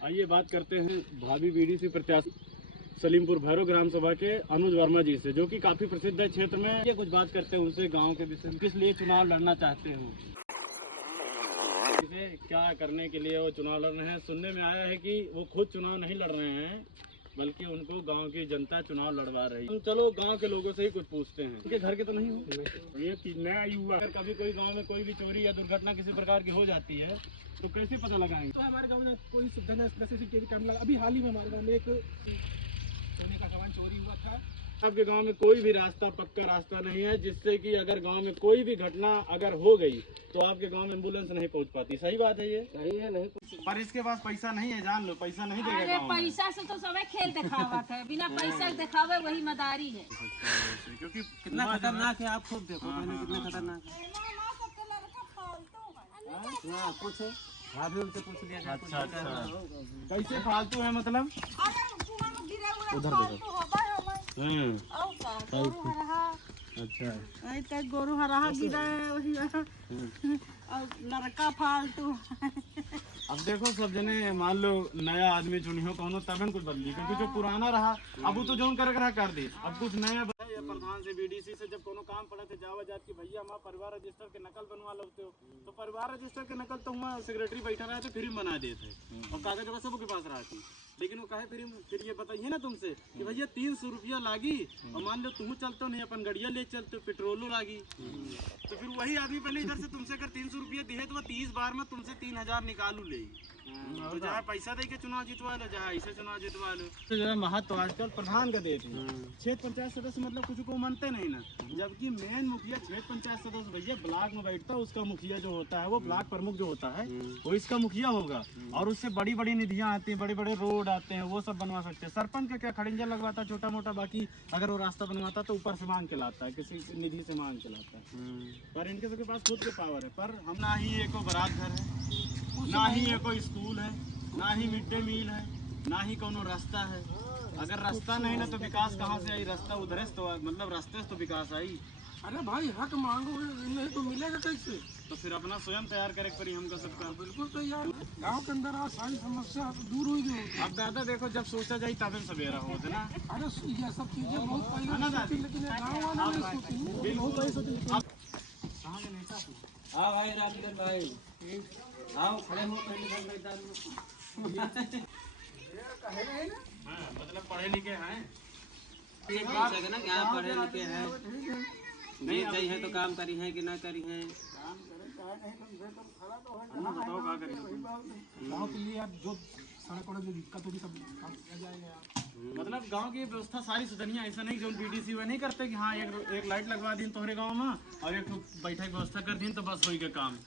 आइए बात करते हैं भावी बीडीसी प्रत्याशी सलीमपुर भैरव ग्राम सभा के अनुज वर्मा जी से, जो कि काफी प्रसिद्ध है क्षेत्र में। ये कुछ बात करते हैं उनसे गांव के विषय में, किस लिए चुनाव लड़ना चाहते हो, इसे क्या करने के लिए वो चुनाव लड़ रहे हैं। सुनने में आया है कि वो खुद चुनाव नहीं लड़ रहे हैं, बल्कि उनको गांव की जनता चुनाव लड़वा रही है। चलो गांव के लोगों से ही कुछ पूछते हैं। उनके घर के तो नहीं हो, ये नया युवा, अगर कभी कोई गांव में कोई भी चोरी या दुर्घटना किसी प्रकार की हो जाती है तो कैसे पता लगाएंगे? तो हमारे गांव में कोई सुविधा नहीं, काम लगा। अभी हाल ही में हमारे गांव में एक सोने का सामान चोरी हुआ था। आपके गांव में कोई भी रास्ता, पक्का रास्ता नहीं है, जिससे कि अगर गांव में कोई भी घटना अगर हो गई तो आपके गांव में एम्बुलेंस नहीं पहुंच पाती। सही बात है ये? सही है। नहीं पर इसके पास पैसा नहीं है, जान लो, पैसा नहीं देगा अरे गाँव में। पैसा से तो सब खेल दिखावत है, बिना पैसा दिखावे वही मदारी है। क्योंकि कितना खतरनाक है, आप खुद देखो कितना खतरनाक है। पूछो, भाभी उनसे पूछ लिया। अच्छा अच्छा, कैसे फालतू है मतलब? उधर देखो। अच्छा, गोरू हरा गिरा वही और लड़का फालतू। अब देखो सब जने, मान लो नया आदमी चुनियो कौनो तबन कुछ बदली, क्योंकि जो पुराना रहा अब वो तो जो कर दी। अब कुछ नया या प्रधान से बीडीसी से जब कोनो काम पड़ा थे जावा जात की भैया हमारा परिवार रजिस्टर के नकल बनवा लगते हो, तो परिवार रजिस्टर के नकल तो वहाँ सेक्रेटरी बैठा रहा थे, फिर बना देते और कागज वगैरह सबके पास रहा थी। लेकिन वो कहे फिर ये बताइए ना तुमसे कि भैया 300 रुपया लागी, और मान लो तुम चलते हो नहीं अपन गड़िया ले चलते हो, पेट्रोलो लागी, तो फिर वही आदमी पहले इधर से तुमसे अगर 300 रुपया दिए तो वह 30 बार में तुमसे 3000 निकालू ले। तो जहाँ पैसा दे के चुनाव जितवा लो, जहाँ ऐसे चुनाव जितवा लो, तो जो है महत्व आजकल प्रधान का देते हैं। क्षेत्र पंचायत सदस्य मतलब कुछ को मानते नहीं ना, जबकि मेन मुखिया क्षेत्र पंचायत सदस्य भैया ब्लॉक में बैठता है, उसका मुखिया जो होता है वो ब्लॉक प्रमुख जो होता है वो इसका मुखिया होगा, और उससे बड़ी बड़ी निधियाँ आती हैं, बड़े बड़े रोड आते हैं, वो सब बनवा सकते हैं। सरपंच का क्या खड़िंजा लगवाता है छोटा मोटा, बाकी अगर वो रास्ता बनवाता तो ऊपर से मांग के लाता है, किसी निधि से मांग के लाता है। पर इनके सबके पास खुद के पावर है। पर हम ना ही एको बारात घर है, ना ही एको स्कूल है, ना ही मिड डे मील है, ना ही कोनो रास्ता है। अगर रास्ता नहीं ना तो विकास कहाँ से आई? रास्ता उधर से तो मतलब रास्ते से तो विकास आई। अरे भाई हक मांगो नहीं तो मिलेगा कैसे? तो फिर अपना स्वयं तैयार करे पड़ी हमका सबका। बिल्कुल तैयार। गाँव के अंदर आज सारी समस्या दूर हुई जो। अब दादा देखो, जब सोचा जाए तब सवेरा होते ना। अरे ये सब चीजें बहुत पहले सोची, लेकिन गाँव वाले नहीं सोची। बहुत पहले सोची। कहाँ के नेता? हाँ भाई राजगढ़ भाई, आओ खड़े हो पहले। हाँ, मतलब पढ़े लिखे हैं। एक बात है ना, क्या पढ़े लिखे हैं, नहीं सही है तो काम करी है कि ना करी है। बताओ क्या करें। गाँव के लिए आप जो सड़क वड़क जो दिक्कत होगी सब काम किया जाएगा। मतलब गांव की व्यवस्था सारी सुधनिया, ऐसा नहीं जो बीडीसी वो नहीं करते कि हाँ एक लाइट लगवा दी तोहरे गांव में और एक बैठक व्यवस्था कर दी तो बस हो गया काम।